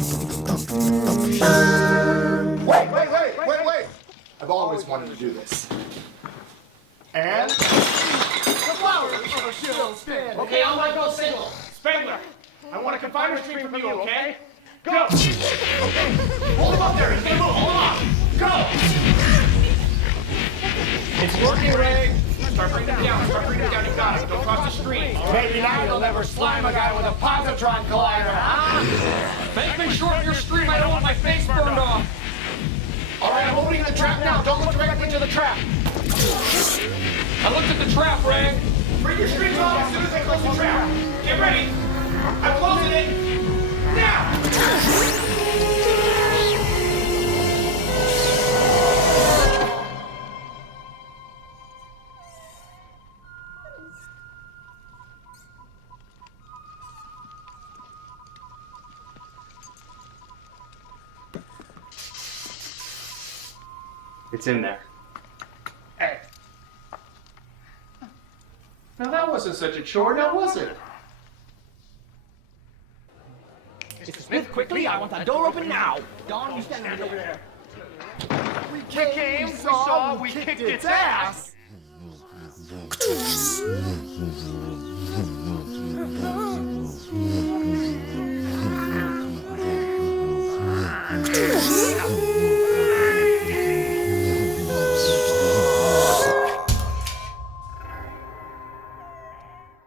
Wait! I've always wanted to do this. And? The flowers are still standing. Okay, I'll let go single. Spangler, I want a confiner stream from you, okay? Go! Okay, hold him up there. He's gonna move. Hold him up. Go! It's working, Ray. Start bringing him down. You got him. Don't cross the stream. Maybe now you'll never slime a guy with a positron collider, huh? Thank me short of your stream. I don't want my face burned off. All right, I'm opening the trap now. Don't look directly to the trap. I looked at the trap, Ray. Bring your streams off as soon as I close the trap. Get ready. I'm closing it. Now! It's in there. Hey. Now that wasn't such a chore, now was it? Mr. Smith, quickly, I want that door open now. Don, you stand over there. We came, we saw, we kicked its ass.